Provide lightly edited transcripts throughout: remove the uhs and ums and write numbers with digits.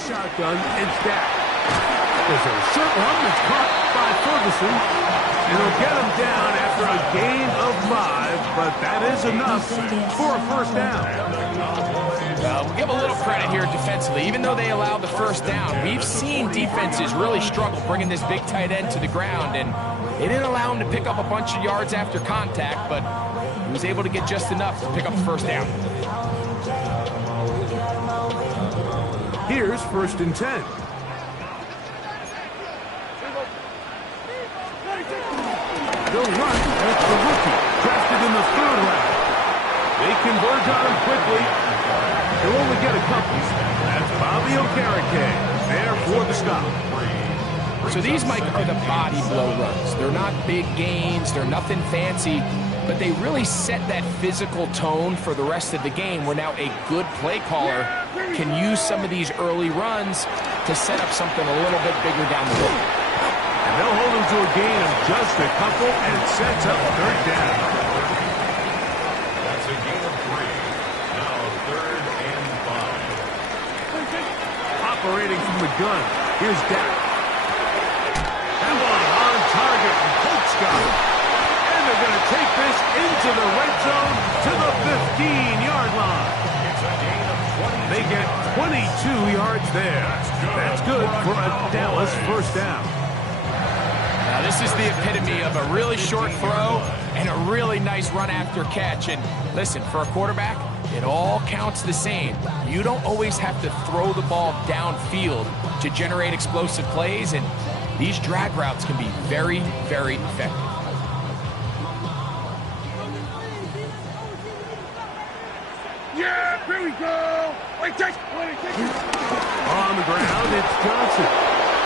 shotgun, it's Dak. There's a short one that's caught by Ferguson. And he'll get him down after a gain of 5, but that is enough for a first down. We'll give a little credit here defensively. Even though they allowed the first down, we've seen defenses really struggle bringing this big tight end to the ground, and they didn't allow him to pick up a bunch of yards after contact, but he was able to get just enough to pick up the first down. Here's 1st and 10. They'll run with the rookie, drafted in the 3rd round. They converge on him quickly. He'll only get a couple. That's Bobby Okereke there for the stop. So these, Mike, are the body blow runs. They're not big gains. They're nothing fancy, but they really set that physical tone for the rest of the game where now a good play caller can use some of these early runs to set up something a little bit bigger down the road. And they'll hold him to a gain of just a couple and sets up 3rd down. That's a gain of 3. Now 3rd and 5. Operating from the gun, here's Dak. That one on target, and Colts got him. And they're going to take this into the red zone to the 15-yard line. It's a gain of 20. They get 22 yards there. That's good for a Dallas first down. Now, this is the epitome of a really short throw and a really nice run after catch. And listen, for a quarterback, it all counts the same. You don't always have to throw the ball downfield to generate explosive plays, and these drag routes can be very, very effective. Yeah, here we go. On the ground, it's Johnson.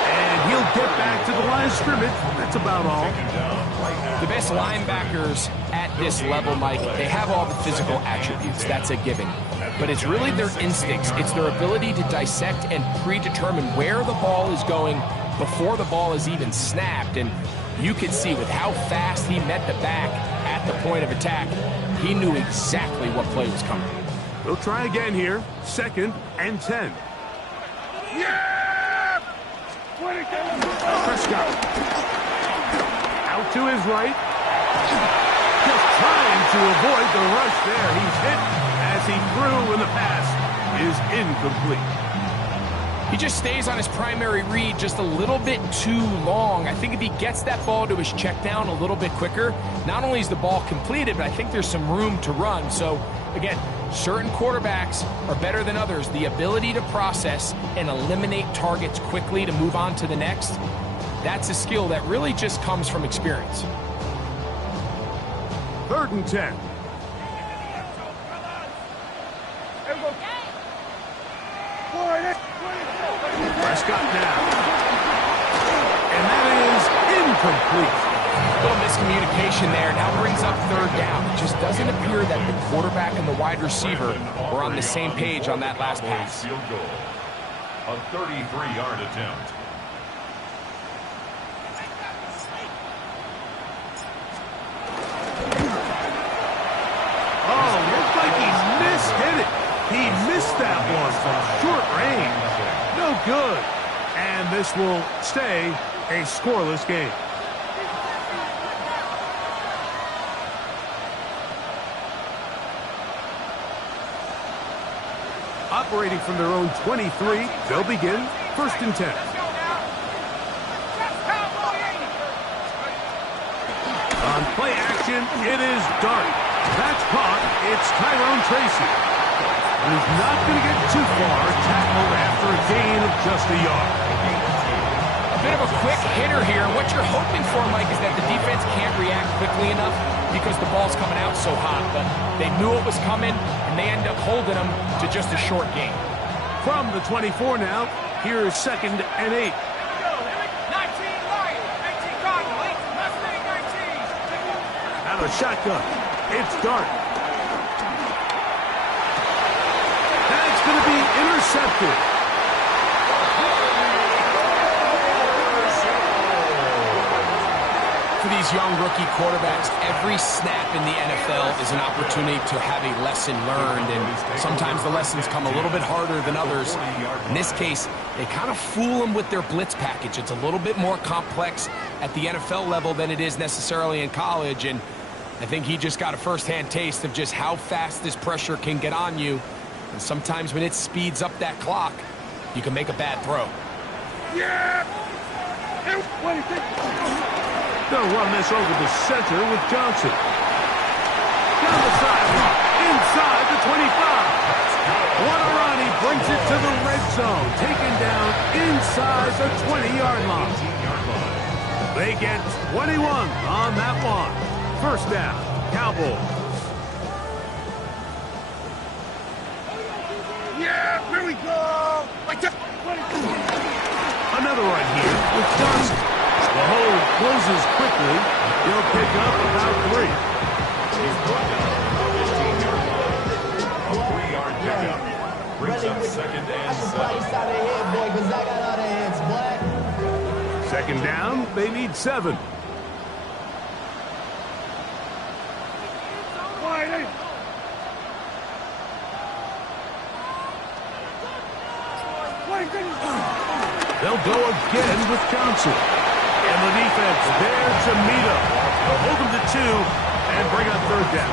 And he'll get back to the line of scrimmage. That's about all. The best linebackers at this level, Mike, they have all the physical attributes. That's a given. But it's really their instincts. It's their ability to dissect and predetermine where the ball is going before the ball is even snapped. And you could see with how fast he met the back at the point of attack, he knew exactly what play was coming. We'll try again here. 2nd and 10. Yeah! Prescott. Out to his right. Just trying to avoid the rush there. He's hit as he threw, and the pass is incomplete. He just stays on his primary read just a little bit too long. I think if he gets that ball to his check down a little bit quicker, not only is the ball completed, but I think there's some room to run. So, again, certain quarterbacks are better than others. The ability to process and eliminate targets quickly to move on to the next, that's a skill that really just comes from experience. 3rd and 10. Prescott now. And that is incomplete. A little miscommunication there. Now brings up 3rd down. It just doesn't appear that the quarterback and the wide receiver were on the same page on that last pass. Field goal. A 33-yard attempt. Oh, looks like he mishit it. He missed that one from short range. No good. And this will stay a scoreless game. Operating from their own 23, they'll begin 1st and 10. On play action, it is Dart. That's caught. It's Tyrone Tracy. He's not going to get too far, tackled after a gain of just a yard. A bit of a quick hitter here. What you're hoping for, Mike, is that the defense can't react quickly enough because the ball's coming out so hot. But they knew it was coming, and they end up holding them to just a short gain. From the 24 now, here's 2nd and 8. Out of shotgun, it's Dart. That's going to be intercepted. For these these young rookie quarterbacks, every snap in the NFL is an opportunity to have a lesson learned, and sometimes the lessons come a little bit harder than others. In this case, they kind of fool them with their blitz package. It's a little bit more complex at the NFL level than it is necessarily in college, and I think he just got a first-hand taste of just how fast this pressure can get on you, and sometimes when it speeds up that clock, you can make a bad throw. Yeah! They'll run this over the center with Johnson. Down the sideline, inside the 25. What a run, he brings it to the red zone. Taken down inside the 20-yard line. They get 21 on that one. First down, Cowboys. Yeah, here we go. Another run here with Johnson. The hole closes quickly. He'll pick up about 3. He's brought down a 15-yard line. A 3-yard pickup. Brings up second and 7. Second down, they need 7. They'll go again with Johnson. And the defense there to meet him. They'll hold him to 2 and bring up third down.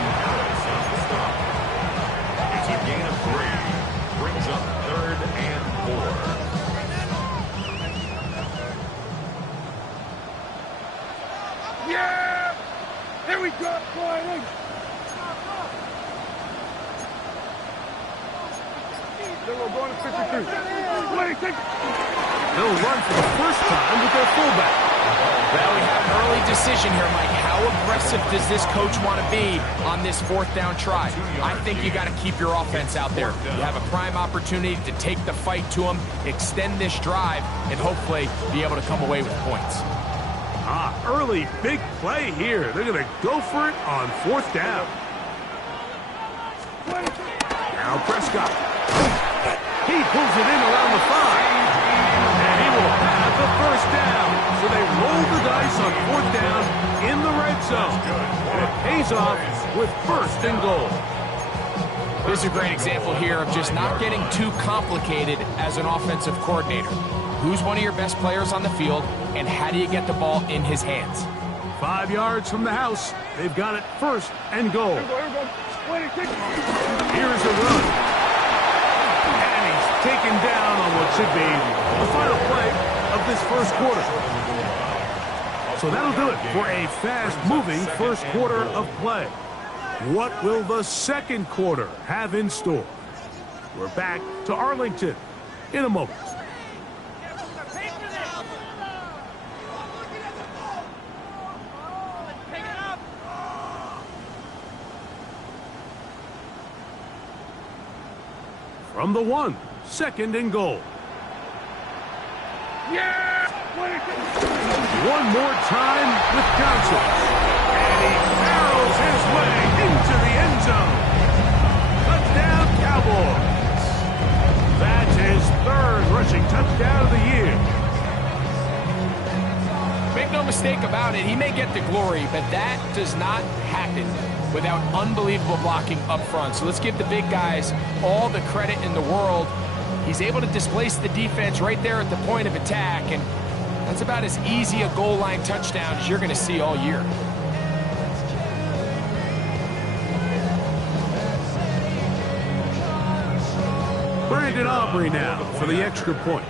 It's a gain of 3. Brings up third and 4. Yeah! Here we go, boy. They were going to 53. They'll run for the first time with their fullback. Well, we have an early decision here, Mike. How aggressive does this coach want to be on this fourth down try? I think you got to keep your offense out there. You have a prime opportunity to take the fight to them, extend this drive, and hopefully be able to come away with points. Early big play here. They're going to go for it on fourth down. Now Prescott. He pulls it in around the 5. And he will have the first down. So they roll the dice on fourth down in the red zone. And it pays off with first and goal. This is a great example here of just not getting too complicated as an offensive coordinator. Who's one of your best players on the field, and how do you get the ball in his hands? 5 yards from the house. They've got it first and goal. Here's a run. And he's taken down on what should be the final play of this first quarter. So that'll do it for a fast-moving first quarter of play. What will the second quarter have in store? We're back to Arlington in a moment. From the 1, second and goal. Yeah! One more time with Johnson. And he barrels his way into the end zone. Touchdown, Cowboys. That's his third rushing touchdown of the year. Make no mistake about it, he may get the glory, but that does not happen without unbelievable blocking up front. So let's give the big guys all the credit in the world. He's able to displace the defense right there at the point of attack, and that's about as easy a goal line touchdown as you're going to see all year. Brandon Aubrey now for the extra point.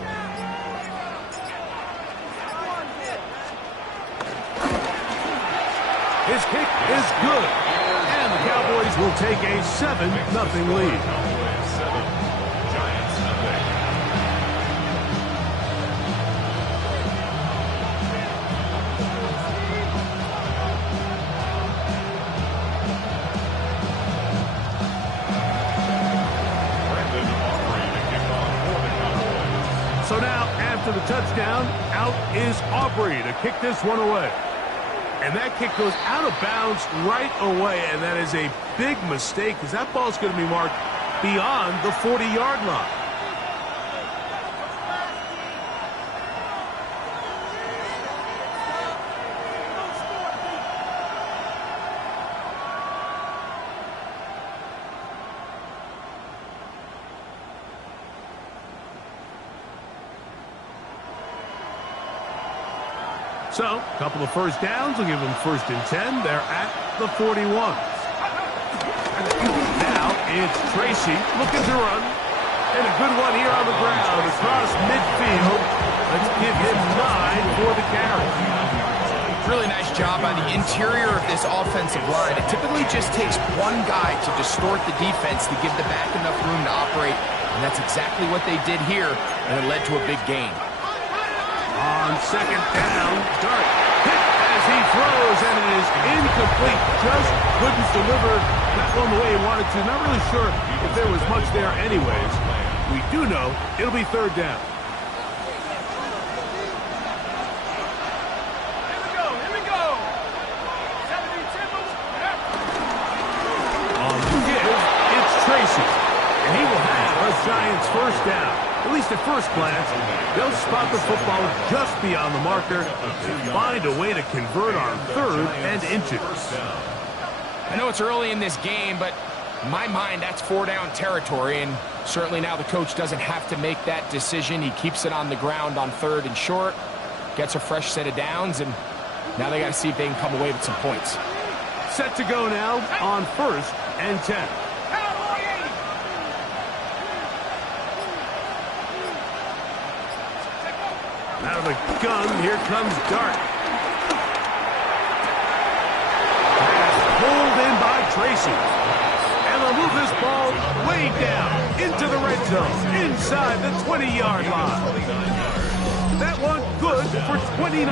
His kick is good. And the Cowboys will take a 7-0 lead. 7, Giants nothing. Brandon Aubrey to kick off for the Cowboys. So now, after the touchdown, out is Aubrey to kick this one away. And that kick goes out of bounds right away, and that is a big mistake because that ball's going to be marked beyond the 40-yard line. So, a couple of first downs will give them 1st and 10. They're at the 41. Now it's Tracy looking to run. And a good one here on the ground across midfield. Let's give him 9 for the carry. Really nice job by the interior of this offensive line. It typically just takes one guy to distort the defense to give the back enough room to operate. And that's exactly what they did here, and it led to a big gain. On 2nd down, Dart hit as he throws, and it is incomplete. Just couldn't deliver that one the way he wanted to. Not really sure if there was much there anyways. We do know it'll be 3rd down. Here we go. On the give, it's Tracy. And he will have a Giants 1st down. At least at first glance, they'll spot the football just beyond the marker and find a way to convert on 3rd and inches. I know it's early in this game, but in my mind, that's 4-down territory, and certainly now the coach doesn't have to make that decision. He keeps it on the ground on 3rd and short, gets a fresh set of downs, and now they got to see if they can come away with some points. Set to go now on 1st and 10. Out of the gun, here comes Dart. Pass pulled in by Tracy. And they'll move this ball way down into the red zone, inside the 20-yard line. That one good for 29.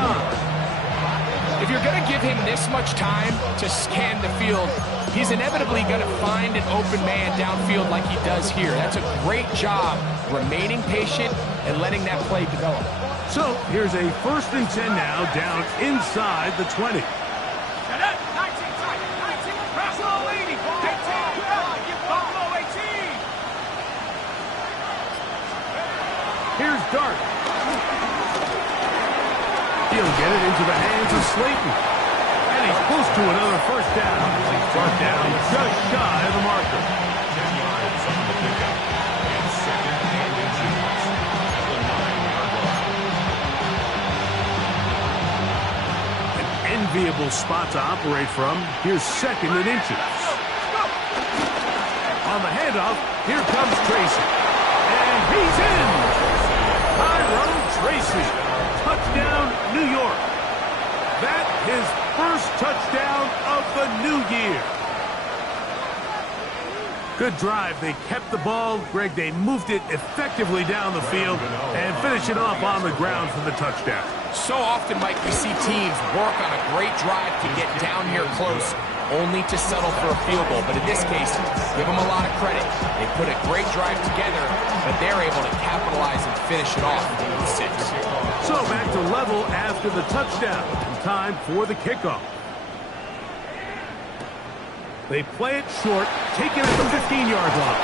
If you're going to give him this much time to scan the field, he's inevitably going to find an open man downfield like he does here. That's a great job remaining patient and letting that play develop. So here's a 1st and 10 now down inside the 20. Here's Dart. He'll get it into the hands of Slayton. And he's close to another 1st down. Brought down just shy of the marker. 10 yards on the pickup. And 2nd and inches. The 9-yard line. An enviable spot to operate from. Here's 2nd and inches. On the handoff, here comes Tracy. And he's in! Tyrone Tracy. Touchdown, New York. That his 1st touchdown of the new year. Good drive. They kept the ball. Greg, they moved it effectively down the field and finish it off on the ground for the touchdown. So often, Mike, we see teams work on a great drive to get down here close, only to settle for a field goal. But in this case, give them a lot of credit. They put a great drive together, but they're able to capitalize and finish it off with 6. So back to level after the touchdown. Time for the kickoff. They play it short, taken at the 15-yard line.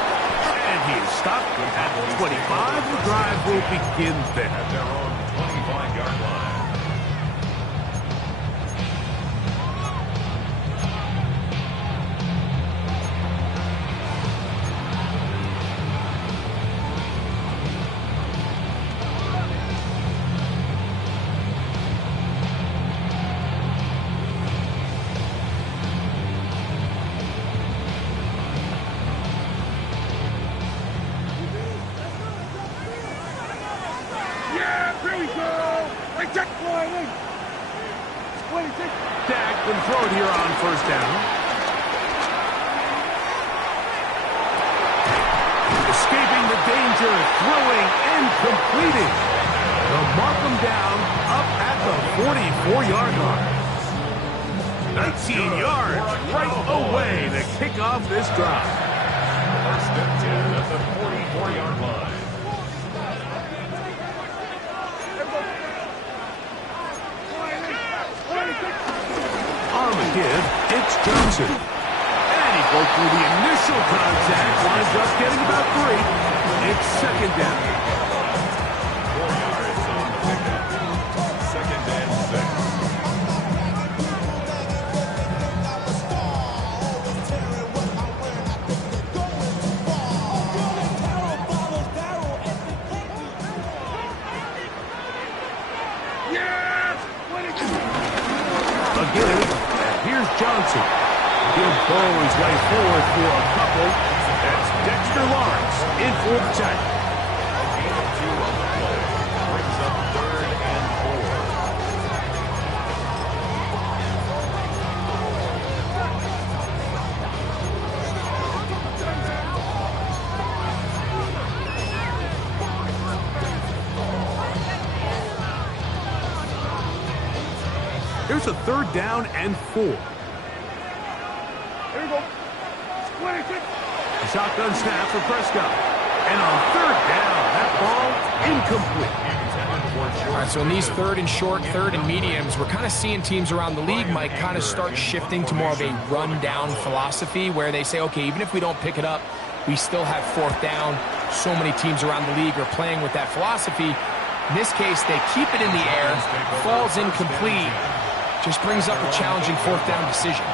And he is stopped at the 25. The drive will begin there. At their own 25-yard line. Dak can throw it here on 1st down. Escaping the danger, throwing and completing. They'll mark him down up at the 44-yard line. 19 yards right away to kick off this drive. 1st and 10 at the 44-yard line. On the give, it's Johnson. And he broke through the initial contact, winds up getting about 3. It's 2nd down. 4 yards on the pickup. 2nd and 6. throw his way forward for a couple. That's Dexter Lawrence in for the tackle. Gain of 2 on the play. Brings up 3rd and 4. Here's a 3rd down and 4. Here we go. Split it. A shotgun snap for Prescott. And on 3rd down, that ball incomplete. All right, so in these 3rd and short, 3rd and mediums, we're kind of seeing teams around the league, Mike, kind of start shifting to more of a run-down philosophy where they say, okay, even if we don't pick it up, we still have 4th down. So many teams around the league are playing with that philosophy. In this case, they keep it in the air, falls incomplete, just brings up a challenging 4th down decision.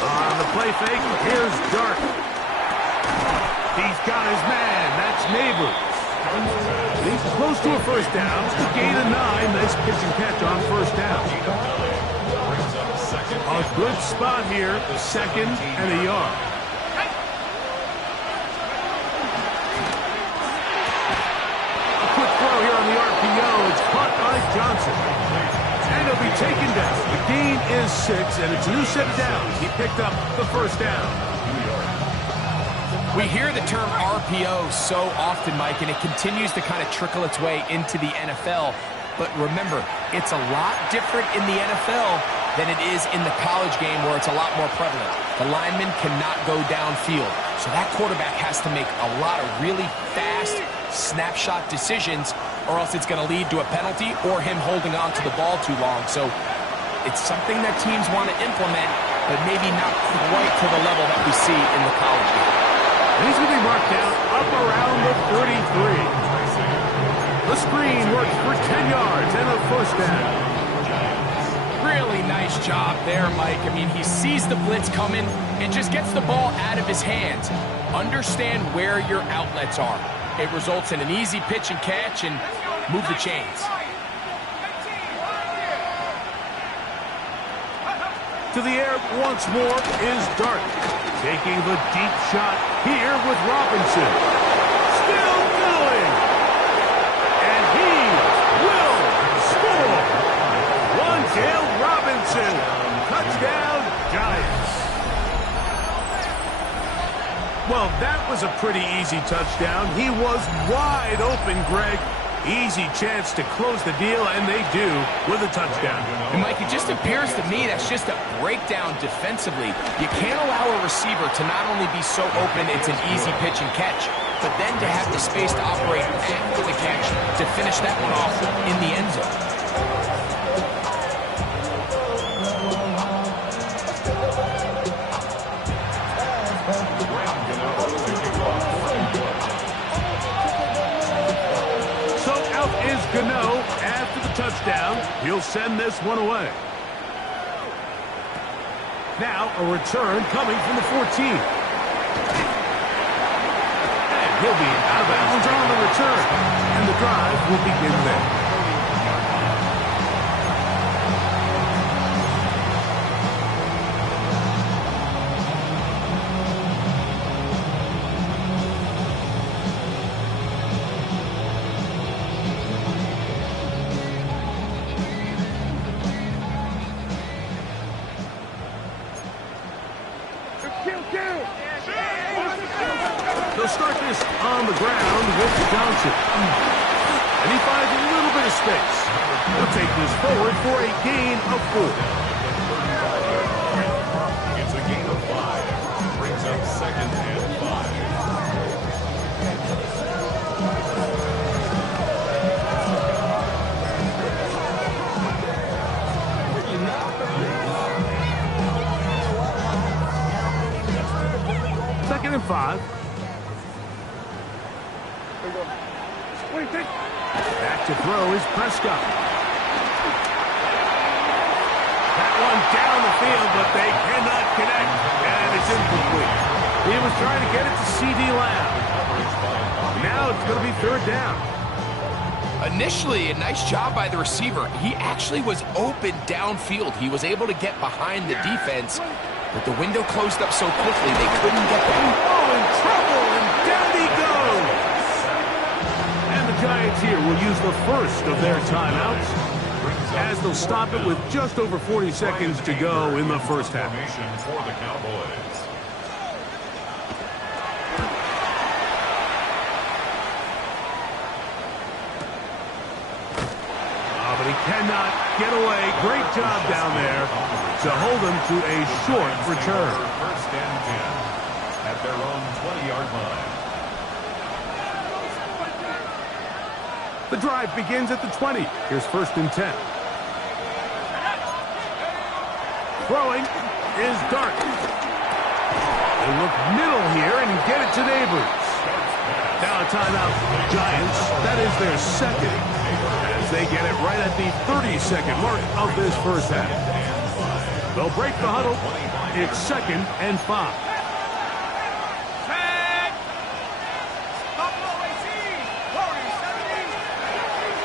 On the play fake, here's Dark. He's got his man. That's Neighbors. He's close to a 1st down. A gain of 9. Nice pitch and catch on 1st down. A good spot here. 2nd and a yard. A quick throw here on the RPO. It's caught by Johnson. And he'll be taken down. The gain is 6, and it's a new set of downs. He picked up the 1st down. We hear the term RPO so often, Mike, and it continues to kind of trickle its way into the NFL. But remember, it's a lot different in the NFL than it is in the college game where it's a lot more prevalent. The lineman cannot go downfield. So that quarterback has to make a lot of really fast snapshot decisions, or else it's going to lead to a penalty or him holding on to the ball too long. So it's something that teams want to implement, but maybe not quite to the level that we see in the college game. And he's going to be marked down up around the 33. The screen works for 10 yards and a 1st down. Really nice job there, Mike. I mean, he sees the blitz coming and just gets the ball out of his hands. Understand where your outlets are. It results in an easy pitch and catch and move the chains. To the air once more is Dark. Taking the deep shot here with Robinson. Still going. And he will score. One-tail Robinson. Touchdown, Giants. Well, that was a pretty easy touchdown. He was wide open, Greg. Easy chance to close the deal, and they do with a touchdown. And Mike, it just appears to me that's just a breakdown defensively. You can't allow a receiver to not only be so open it's an easy pitch and catch, but then to have the space to operate after the catch to finish that one off in the end zone. Gano, after the touchdown, he'll send this one away. Now a return coming from the 14. And he'll be out of bounds on the return. And the drive will begin there. They'll start this on the ground with Johnson. And he finds a little bit of space. He'll take this forward for a gain of 4. It's a gain of 5. Brings up 2nd and 5. Second and 5. Back to throw is Prescott. That one down the field, but they cannot connect, and it's incomplete. He was trying to get it to C.D. Lamb. Now it's going to be third down. Initially, a nice job by the receiver. He actually was open downfield. He was able to get behind the defense, but the window closed up so quickly they couldn't get back. Oh, in trouble, and down he goes. And the Giants here will use the first of their timeouts, as they'll stop it with just over 40 seconds to go in the first half. For the Cowboys. But he cannot get away. Great job down there to hold him to a short return. First and 10 at their own 20-yard line. The drive begins at the 20. Here's first and 10. Throwing is Dart. They look middle here and get it to Neighbors. Now a timeout. Giants, that is their second. They get it right at the 30-second mark of this first half. They'll break the huddle. It's second and 5.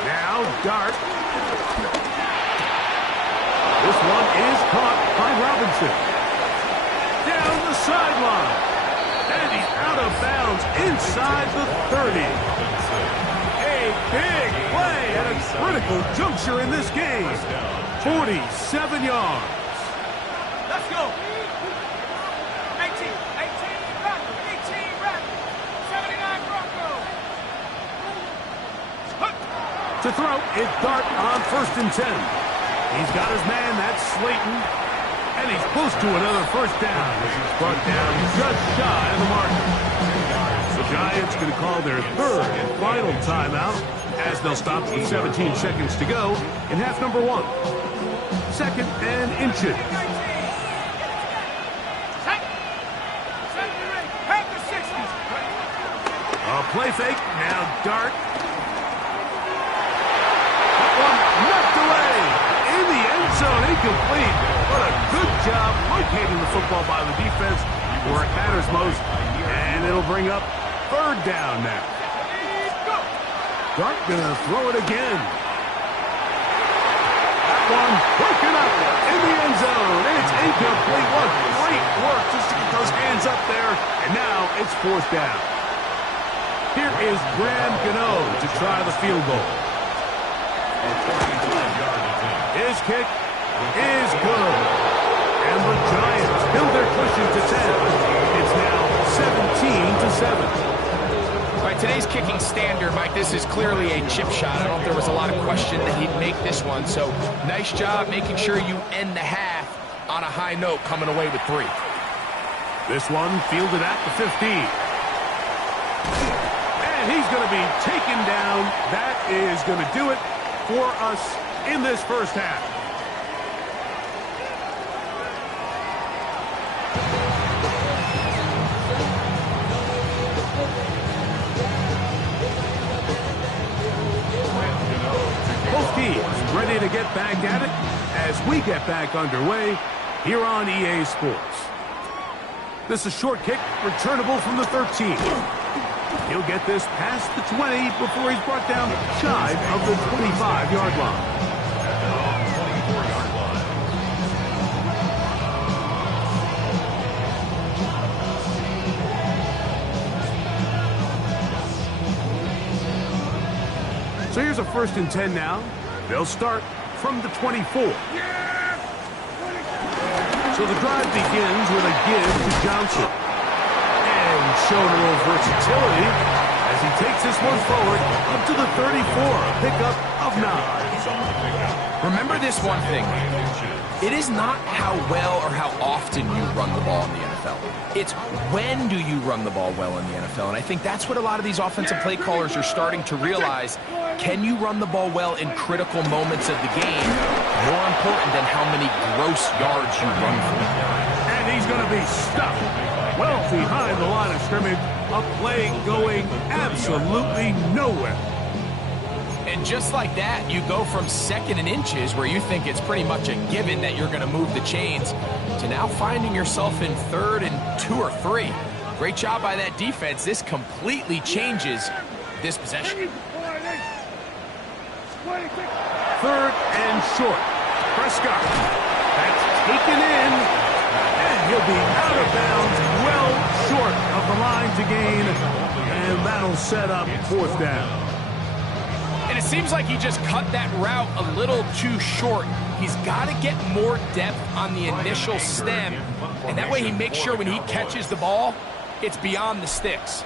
Now Dart. This one is caught by Robinson. Down the sideline. And he's out of bounds inside the 30. Big play at a critical juncture in this game. 47 yards. Let's go. 18 Raptors. 79 Broncos. To throw, it's Dart on first and 10. He's got his man, that's Slayton. And he's close to another first down. He's brought down just shy of the mark. The Giants going to call their third and final timeout, as they'll stop with 17 seconds to go in half number 1. Second and inches. A play fake. Now Dart. That one knocked away in the end zone. Incomplete. What a good job locating the football by the defense where it matters most. And it'll bring up third down now. Dart gonna throw it again. That one broken up in the end zone. And it's incomplete. What great work just to get those hands up there. And now it's fourth down. Here is Graham Gano to try the field goal. His kick is good. And the Giants build their cushion to 10. It's now 17-7. By today's kicking standard, Mike, this is clearly a chip shot. I don't know if there was a lot of question that he'd make this one. So nice job making sure you end the half on a high note, coming away with 3. This one fielded at the 15. And he's going to be taken down. That is going to do it for us in this first half. Both teams ready to get back at it as we get back underway here on EA Sports. This is a short kick, returnable from the 13. He'll get this past the 20 before he's brought down shy of the 25-yard line. So here's a first and 10 now. They'll start from the 24. So the drive begins with a give to Johnson. And showing a little versatility as he takes this one forward up to the 34. A pickup of 9. Remember this one thing. It is not how well or how often you run the ball in the NFL. It's when do you run the ball well in the NFL. And I think that's what a lot of these offensive play callers are starting to realize. Can you run the ball well in critical moments of the game? More important than how many gross yards you run for. And he's going to be stuck well behind the line of scrimmage. A play going absolutely nowhere. And just like that, you go from second and inches, where you think it's pretty much a given that you're going to move the chains, to now finding yourself in 3rd and 2 or 3. Great job by that defense. This completely changes this possession. 3rd and short. Prescott. That's taken in. And he'll be out of bounds, well short of the line to gain. And that'll set up 4th down. And it seems like he just cut that route a little too short. He's got to get more depth on the initial stem. And that way he makes sure when he catches the ball, it's beyond the sticks.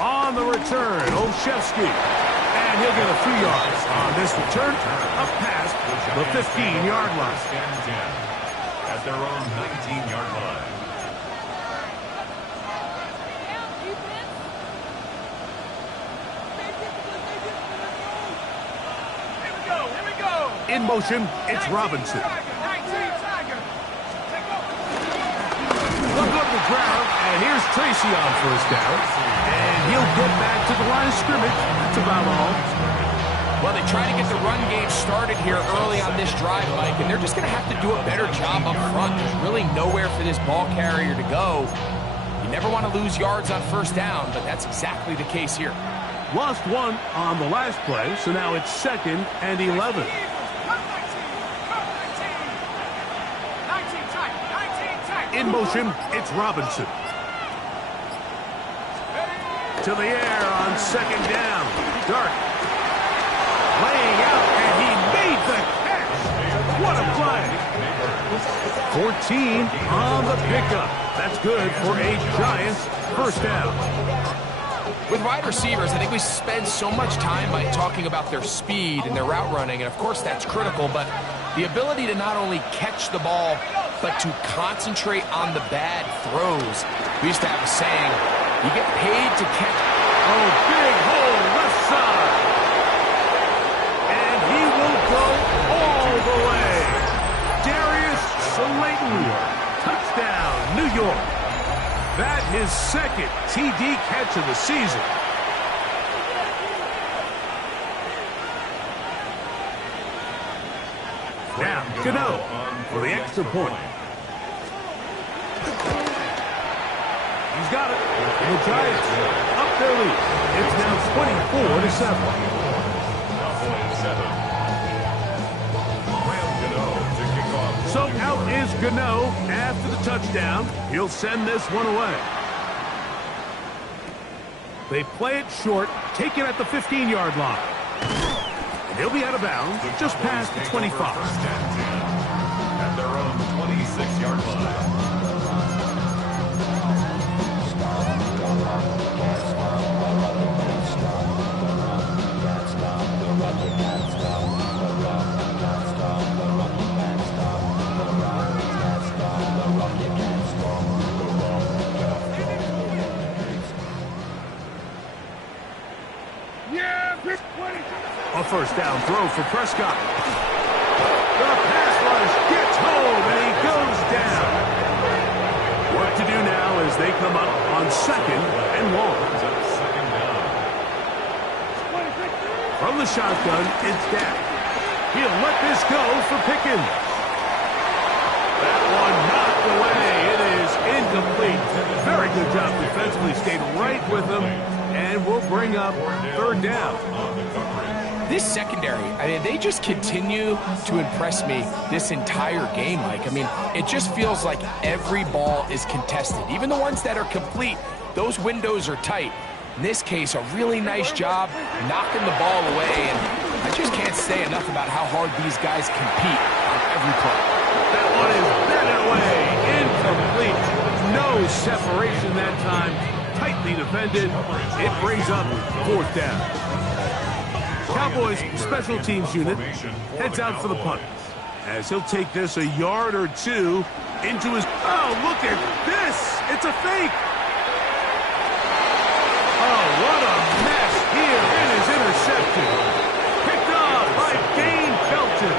On the return, Olszewski. And he'll get a few yards on this return, up past the 15-yard line. At their own 19-yard line. Here we go. In motion, it's Robinson. 19 Tiger. Take over. Look up the ground, and here's Tracy on 1st down. And he'll get back to the line of scrimmage. That's about all. Well, they try to get the run game started here early on this drive, Mike, and they're just going to have to do a better job up front. There's really nowhere for this ball carrier to go. You never want to lose yards on 1st down, but that's exactly the case here. Lost 1 on the last play, so now it's 2nd and 11. 19 Tiger. In motion, it's Robinson. To the air on 2nd down. Dark. Laying out, and he made the catch. What a play. 14 on the pickup. That's good for a Giants 1st down. With wide receivers, I think we spend so much time by talking about their speed and their route running, and of course that's critical, but the ability to not only catch the ball, but to concentrate on the bad throws. We used to have a saying, you get paid to catch. Oh, big hole left side. And he will go all the way. Darius Slayton. Touchdown, New York. That his 2nd TD catch of the season. Now, Gano for the extra point. He's got it. And the Giants up their lead. It's now 24-7. So out is Gano after the touchdown. He'll send this one away. They play it short, take it at the 15-yard line. And he'll be out of bounds just past the 25. At their own 26-yard line. A 1st down throw for Prescott. The pass rush gets home, and he goes down. What to do now as they come up on 2nd and 1. From the shotgun, it's Dak. He'll let this go for Pickens. That one knocked away. It is incomplete. Very good job defensively. Stayed right with him, and will bring up 3rd down. This secondary, I mean, they just continue to impress me this entire game, Mike. I mean, it just feels like every ball is contested. Even the ones that are complete, those windows are tight. In this case, a really nice job knocking the ball away, and I just can't say enough about how hard these guys compete on every play. That one is batted away, incomplete. No separation that time, tightly defended. It brings up 4th down. Cowboys special teams unit heads out for the punt, as he'll take this a yard or 2 into his... Oh, look at this! It's a fake! Oh, what a mess here. It is intercepted. Picked off by Dane Felton.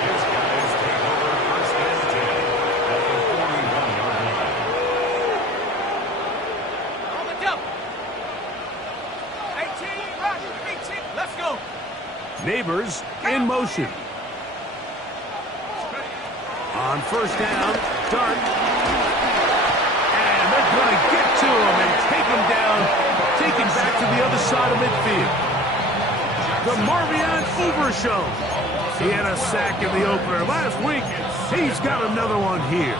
His guys take over 1st and 10 at the 41-yard line. Neighbors in motion. On first down, Dart. And they're going to get to him and take him down, take him back to the other side of midfield. The Marvion Overshow. He had a sack in the opener last week. He's got another one here.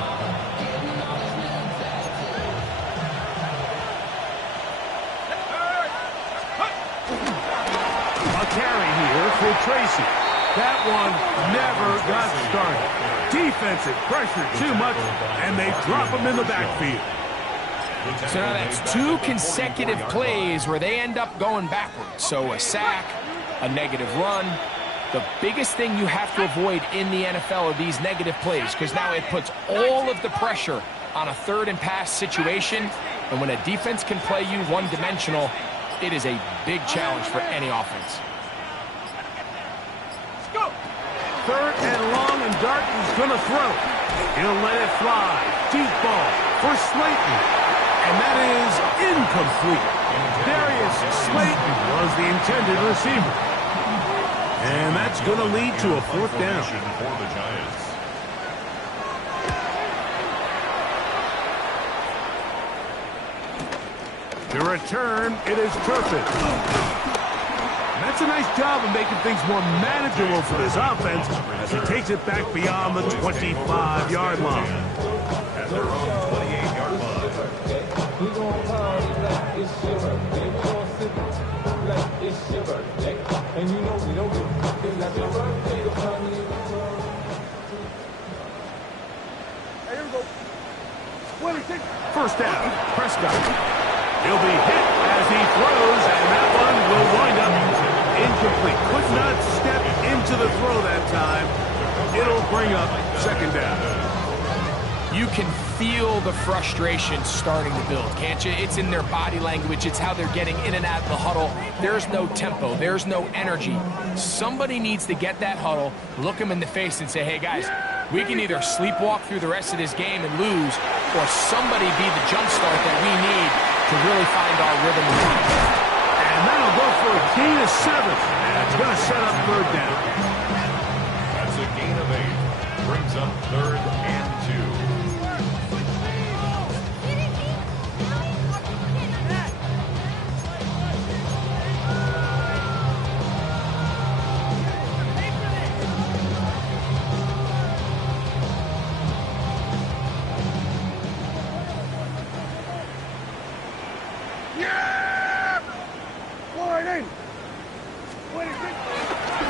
A carry here for Tracy. That one never got started. Defensive pressure too much, and they drop him in the backfield. So now that's 2 consecutive plays where they end up going backwards. So a sack, a negative run. The biggest thing you have to avoid in the NFL are these negative plays, because now it puts all of the pressure on a 3rd and pass situation. And when a defense can play you one-dimensional, it is a big challenge for any offense. 3rd and long, and Dart is going to throw. He'll let it fly. Deep ball for Slayton. And that is incomplete. Darius Slayton was the intended receiver. And that's going to lead to a 4th down. For the Giants. The return, it is Turpin. That's a nice job of making things more manageable for this offense as he takes it back beyond the 25-yard line. At their own 28-yard line. First down, Prescott. He'll be hit as he throws, and that one will wind up incomplete. Could not step into the throw that time. It'll bring up 2nd down. You can feel the frustration starting to build, can't you? It's in their body language. It's how they're getting in and out of the huddle. There's no tempo. There's no energy. Somebody needs to get that huddle, look them in the face and say, hey, guys, we can either sleepwalk through the rest of this game and lose, or somebody be the jump start that we need to really find our rhythm. And that'll go for a gain of 7. And it's going to set up 3rd down. That's a gain of 8. Brings up 3rd and 2.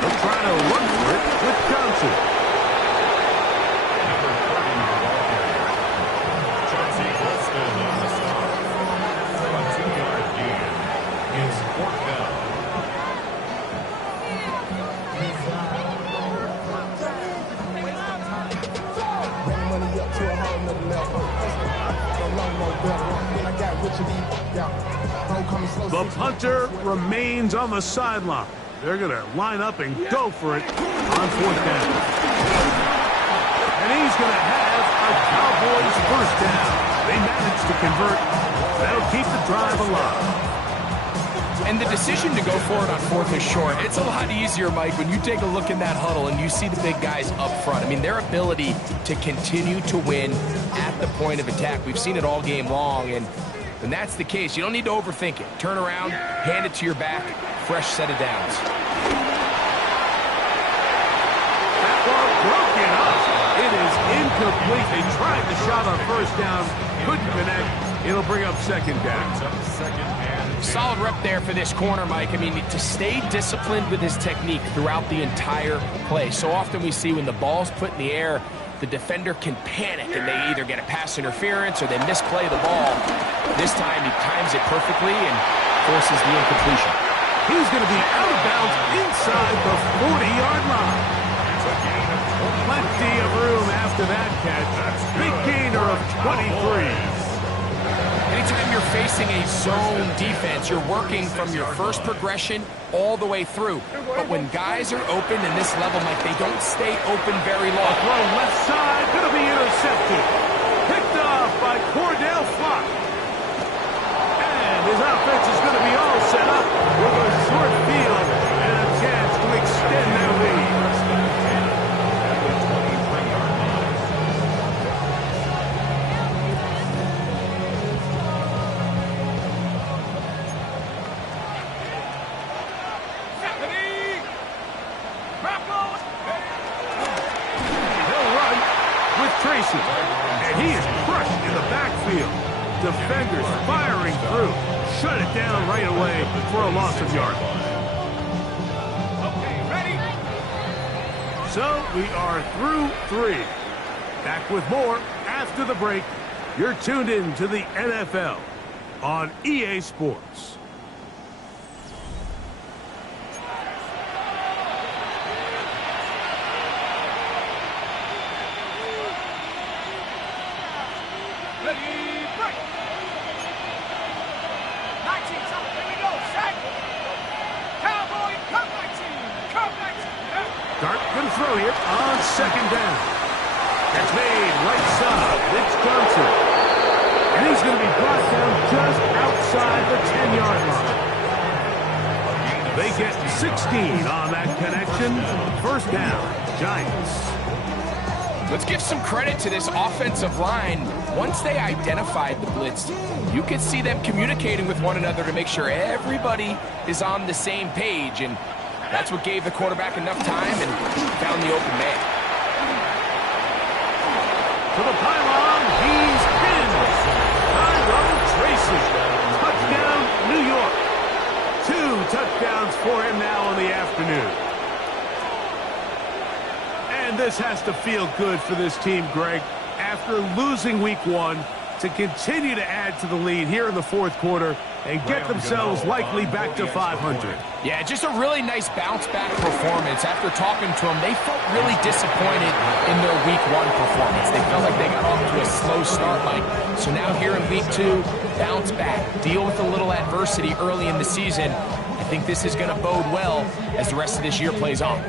They'll try to run for it with Johnson. Number 30 on the ball carrier. Chauncey Golston on the stop. For a 2-yard gain. It's 4th down. The punter remains on the sideline. They're going to line up and go for it on 4th down. And he's going to have a Cowboys 1st down. They managed to convert. That'll keep the drive alive. And the decision to go for it on 4th is short. It's a lot easier, Mike, when you take a look in that huddle and you see the big guys up front. I mean, their ability to continue to win at the point of attack. We've seen it all game long, and when that's the case, you don't need to overthink it. Turn around, hand it to your back, fresh set of downs. That ball broken up. It is incomplete. They tried the shot on 1st down, couldn't connect. It'll bring up 2nd down. Solid rep there for this corner, Mike. I mean, to stay disciplined with his technique throughout the entire play. So often we see when the ball's put in the air, the defender can panic and they either get a pass interference or they misplay the ball. This time he times it perfectly and forces the incompletion. He's going to be out of bounds inside the 40-yard line. Plenty of room after that catch. Big gainer of 23. Anytime you're facing a zone defense, you're working from your first progression all the way through. But when guys are open in this level, Mike, they don't stay open very long. Throw left side, going to be intercepted. Picked off by Cordell Flock. And his offense is going to be all set up with a short field and a chance to Defenders firing through. Shut it down right away for a loss of yardage. Okay, ready? So we are through 3. Back with more after the break. You're tuned in to the NFL on EA Sports. Ready, break. 19, something. Here we go. Set. Cowboy, come 19. Come 19. Dart going to throw here on 2nd down. That's made right side. It's Johnson. And he's going to be brought down just outside the 10-yard line. They get 16 on that connection. 1st down, Giants. Let's give some credit to this offensive line. Once they identified the blitz, you could see them communicating with one another to make sure everybody is on the same page, and that's what gave the quarterback enough time and found the open man. To the pylon, he's in. Tyrone Tracy. Touchdown, New York. 2 touchdowns for him now in the afternoon. And this has to feel good for this team, Greg, after losing week 1 to continue to add to the lead here in the 4th quarter and get themselves likely back to 500. Yeah, just a really nice bounce-back performance. After talking to them, they felt really disappointed in their week 1 performance. They felt like they got off to a slow start, Mike. So now here in week 2, bounce back, deal with a little adversity early in the season. I think this is going to bode well as the rest of this year plays on.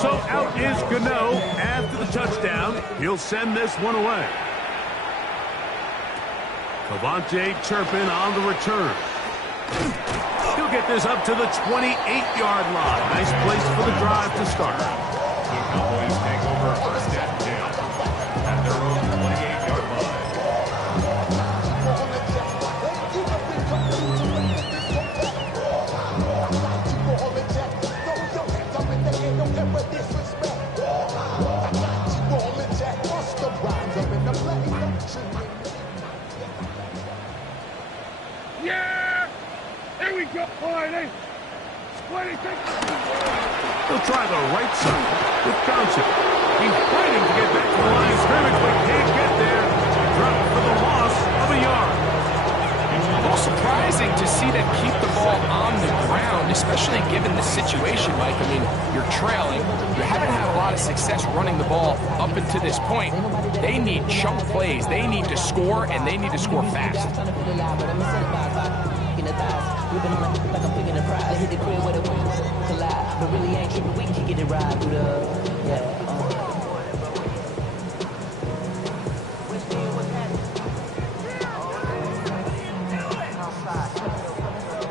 So out is Gano after the touchdown. He'll send this one away. Cavante Turpin on the return. He'll get this up to the 28-yard line. Nice place for the drive to start. The Cowboys take over 1st down at their own 28-yard line. Yeah! Here we go. All right, hey. Splitty, He'll try the right side with Johnson. He's fighting to get back to the line of scrimmage, but can't get there. Dropped for the loss of a yard. A little surprising to see them keep the ball on the ground, especially given the situation, Mike. I mean, you're trailing. You haven't had a lot of success running the ball up until this point. They need chunk plays. They need to score, and they need to score fast.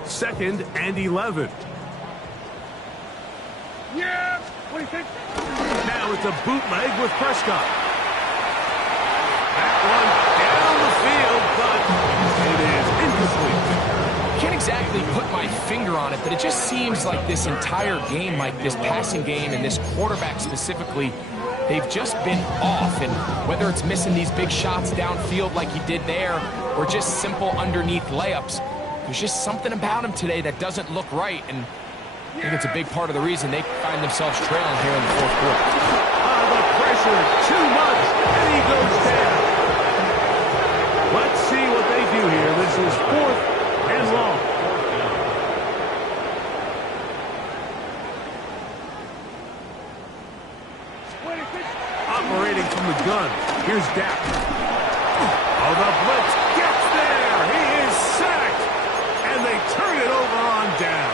Second and 11. Yeah! What do you think? Now it's a bootleg with Prescott. That one down the field, but it is incomplete. Can't exactly put my finger on it, but it just seems like this entire game, like this passing game and this quarterback specifically, they've just been off. And whether it's missing these big shots downfield like he did there or just simple underneath layups, there's just something about him today that doesn't look right. And I think it's a big part of the reason they find themselves trailing here in the 4th quarter. The pressure, too much, and he goes down. Let's see what they do here. This is 4th and long. Operating from the gun. Here's Dak. Oh, the blitz gets there. He is sacked. And they turn it over on down.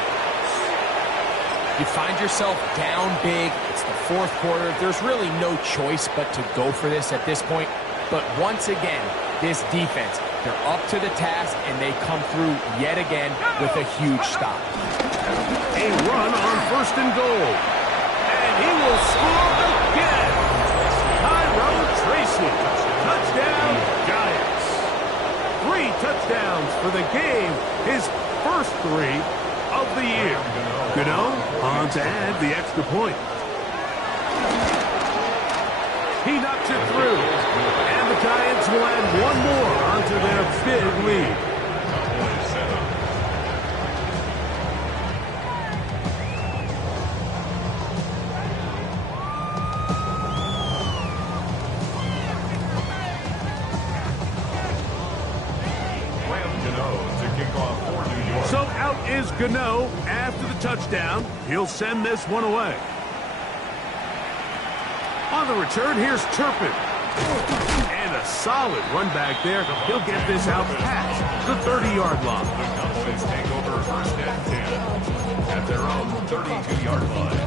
You find yourself down big. It's the 4th quarter. There's really no choice but to go for this at this point. But once again, this defense, they're up to the task, and they come through yet again with a huge stop. A run on 1st and goal. And he will score again. Tyrone Tracy. Touchdown, Giants. 3 touchdowns for the game. His first 3 of the year. Gano on to add the extra point. He knocks it through. And the Giants will add one more onto their big lead. Cowboys set up. So out is Gano after the touchdown. He'll send this one away. On the return, here's Turpin. And a solid run back there. He'll get this out past the 30-yard line. The Cowboys take over first and 10 at their own 32-yard line.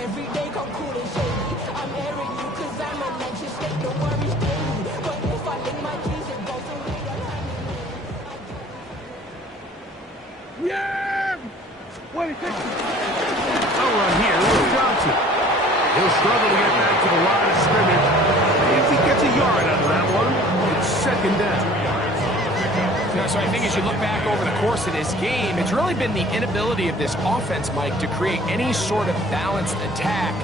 Every day come cool and shady. I'm airing you cause I'm an anxious state. Don't worry, daily. But if I lick my keys, it goes away. Yeah! What do you think? A run here with Johnson. He'll struggle to get back to the line of scrimmage. If he gets a yard out of that one, it's second down. So I think as you look back over the course of this game, it's really been the inability of this offense, Mike, to create any sort of balanced attack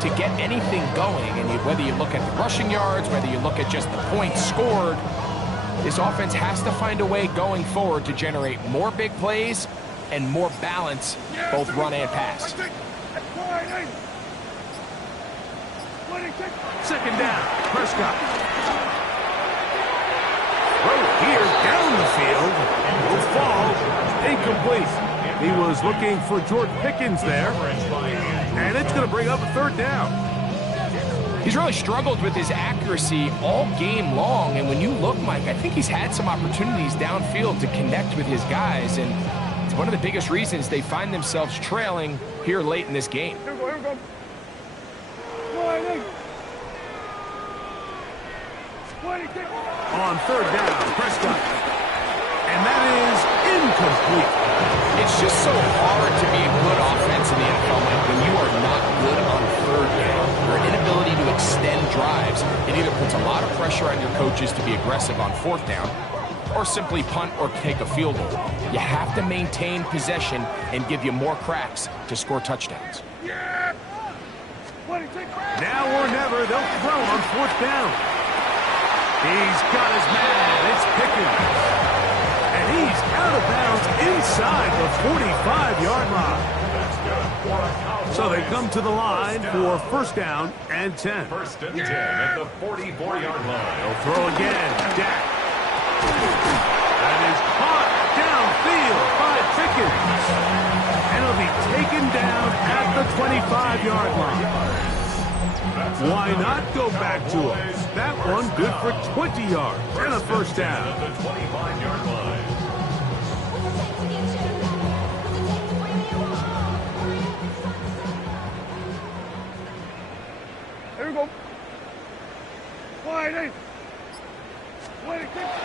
to get anything going. And whether you look at the rushing yards, whether you look at just the points scored, this offense has to find a way going forward to generate more big plays and more balance, both run and pass. Second down, Prescott. Here, down the field, will fall, incomplete. He was looking for George Pickens there, and it's going to bring up a third down. He's really struggled with his accuracy all game long, and when you look, Mike, I think he's had some opportunities downfield to connect with his guys, and it's one of the biggest reasons they find themselves trailing here late in this game. Here we go, here we go. On third down, Prescott. And that is incomplete. It's just so hard to be a good offense in the NFL, Mike, when you are not good on third down. Your inability to extend drives, it either puts a lot of pressure on your coaches to be aggressive on fourth down or simply punt or take a field goal. You have to maintain possession and give you more cracks to score touchdowns. Now or never, they'll throw on fourth down. He's got his man. It's Pickens. And he's out of bounds inside the 45-yard line. So they come to the line for first down and 10. First and 10 at the 44-yard line. They'll throw again. Dak. That is caught downfield by Pickens. And it'll be taken down at the 25-yard line. Why not go back to him? That one good for 20 yards and a first down. At the 25-yard line. Here we go. Wide.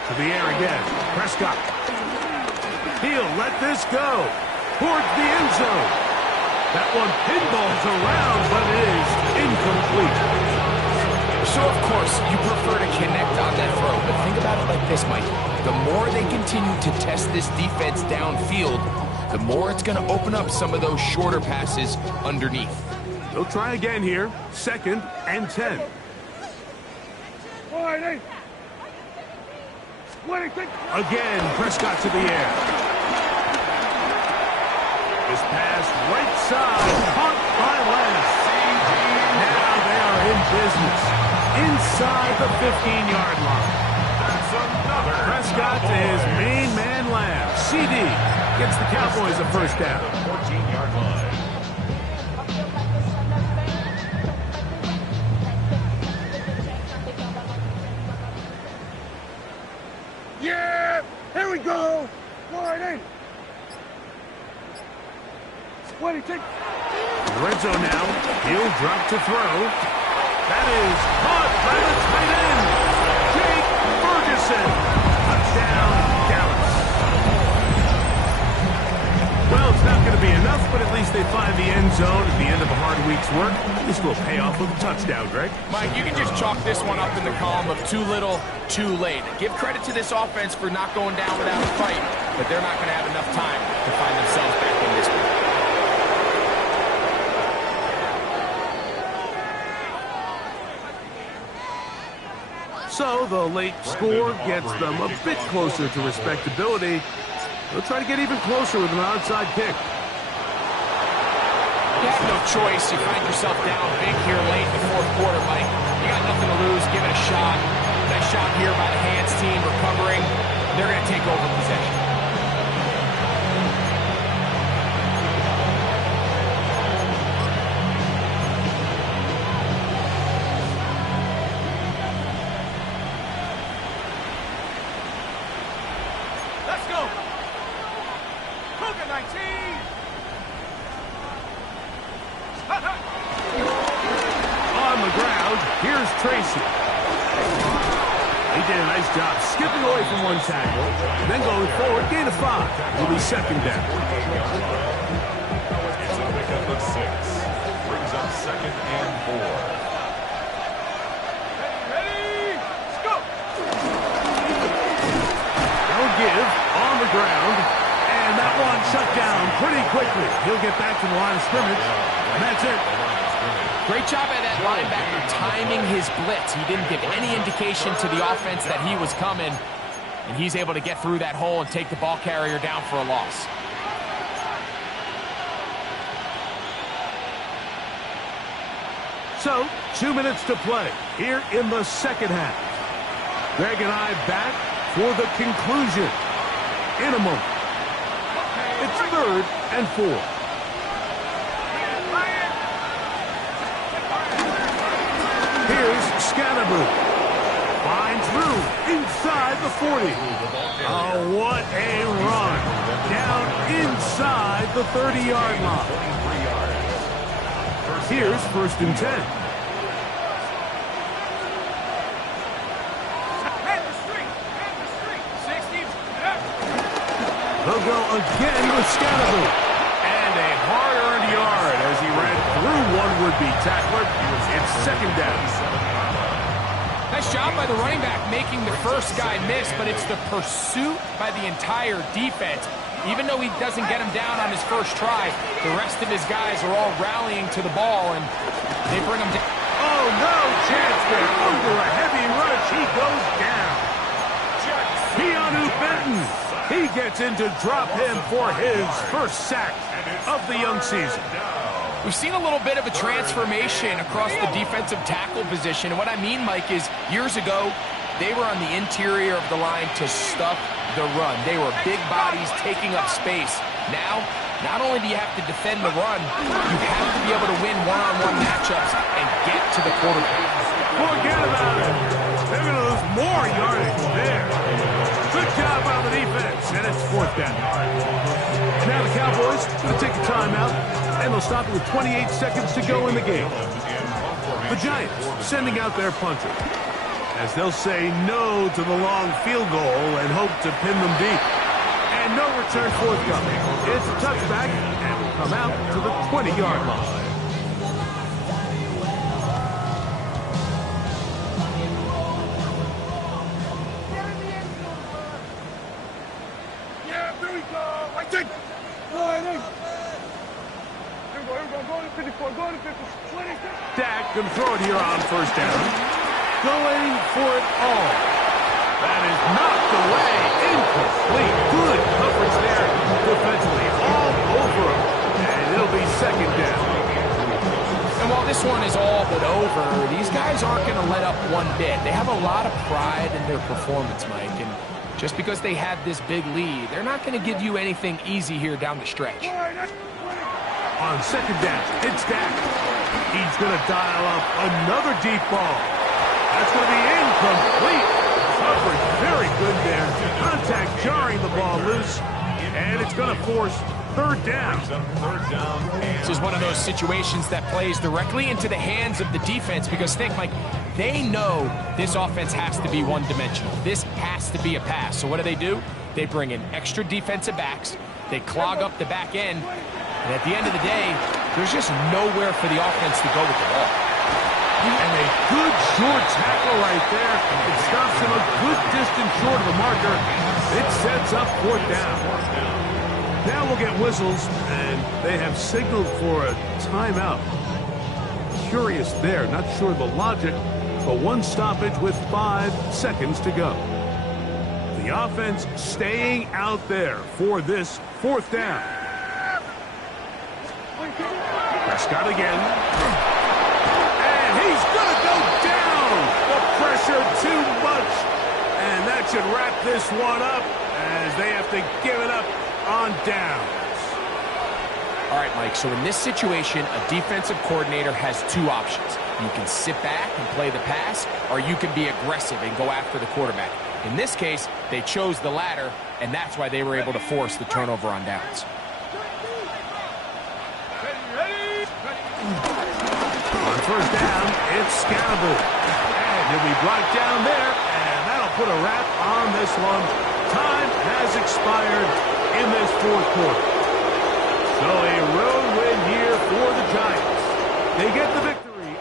To the air again. Prescott. He'll let this go towards the end zone. That one pinballs around, but it is incomplete. So, of course, you prefer to connect on that throw, but think about it like this, Mike. The more they continue to test this defense downfield, the more it's going to open up some of those shorter passes underneath. They'll try again here. Second and 10. Wide. Again, Prescott to the air. This pass right side, caught by Lance. Now they are in business inside the 15-yard line. That's another Prescott to his main man, Lamb. CD gets the Cowboys a first down. 14-yard line. Yeah! Here we go! Wide. Red zone now. He'll drop to throw. That is caught by the tight end, Jake Ferguson. Touchdown, Dallas. Well, it's not going to be enough, but at least they find the end zone at the end of a hard week's work. This will pay off with a touchdown, Greg. Mike, you can just chalk this one up in the column of too little, too late. Give credit to this offense for not going down without a fight, but they're not going to have enough time to find the late score gets them a bit closer to respectability. They'll try to get even closer with an onside kick. You have no choice. You find yourself down big here late in the fourth quarter, Mike. You got nothing to lose. Give it a shot. Nice shot here by the hands team recovering. They're going to take over possession. Let's go. Cougar 19. On the ground, here's Tracy. He did a nice job skipping away from one tackle, then going forward, gain of 5. Will be second down. It's a pickup of 6. Brings up 2nd and 4. Ready? Let's go. They'll give on the ground, and that one shut down pretty quickly. He'll get back to the line of scrimmage, and that's it. Great job by that linebacker timing his blitz. He didn't give any indication to the offense that he was coming, and he's able to get through that hole and take the ball carrier down for a loss. So, 2 minutes to play here in the second half. Greg and I back for the conclusion in a moment. It's 3rd and 4. Here's Scatterboo. Finds room inside the 40. Oh, what a run. Down inside the 30-yard line. Here's 1st and 10. They'll go again with Scatterboo. And a hard-earned yard as he ran through one would-be tackler. It's 2nd down. Nice job by the running back making the first guy miss, but it's the pursuit by the entire defense. Even though he doesn't get him down on his first try, the rest of his guys are all rallying to the ball, and they bring him down. Oh, no chance there. Under a heavy rush, he goes down. Keanu Benton. He gets in to drop him for his first sack of the young season. We've seen a little bit of a transformation across the defensive tackle position. And what I mean, Mike, is years ago, they were on the interior of the line to stuff the run. They were big bodies taking up space. Now, not only do you have to defend the run, you have to be able to win one-on-one matchups and get to the quarterback. Forget about it. They're going to lose more yardage there. Good job by the defense, and it's 4th down. Now the Cowboys going to take a timeout, and they'll stop it with 28 seconds to go in the game. The Giants sending out their punter, as they'll say no to the long field goal and hope to pin them deep. And no return forthcoming. It's a touchback, and will come out to the 20-yard line. Yeah, there we go. I think. Go to 54. Go to 50. 20. Dak can throw it here on 1st down. Going for it all. That is knocked away. Incomplete. Good coverage there defensively. All over him. And it'll be 2nd down. And while this one is all but over, these guys aren't going to let up one bit. They have a lot of pride in their performance, Mike. And just because they had this big lead, they're not going to give you anything easy here down the stretch. On 2nd down, it's Dak. He's going to dial up another deep ball. That's going to be incomplete. Coverage very good there. Contact jarring the ball loose. And it's going to force 3rd down. This is one of those situations that plays directly into the hands of the defense because think, Mike, they know this offense has to be one-dimensional. This has to be a pass. So what do? They bring in extra defensive backs. They clog up the back end. And at the end of the day, there's just nowhere for the offense to go with the ball. And a good short tackle right there. It stops him a good distance short of the marker. It sets up 4th down. Now we'll get whistles, and they have signaled for a timeout. Curious there, not sure the logic, but one stoppage with 5 seconds to go. The offense staying out there for this 4th down. Prescott again. And he's going to go down. The pressure too much. And that should wrap this one up as they have to give it up on downs. All right, Mike, so in this situation, a defensive coordinator has 2 options. You can sit back and play the pass, or you can be aggressive and go after the quarterback. In this case, they chose the latter, and that's why they were able to force the turnover on downs. On 1st down, it's Scannable. And he'll be brought down there, and that'll put a wrap on this one. Time has expired in this 4th quarter. So a road win here for the Giants. They get the victory.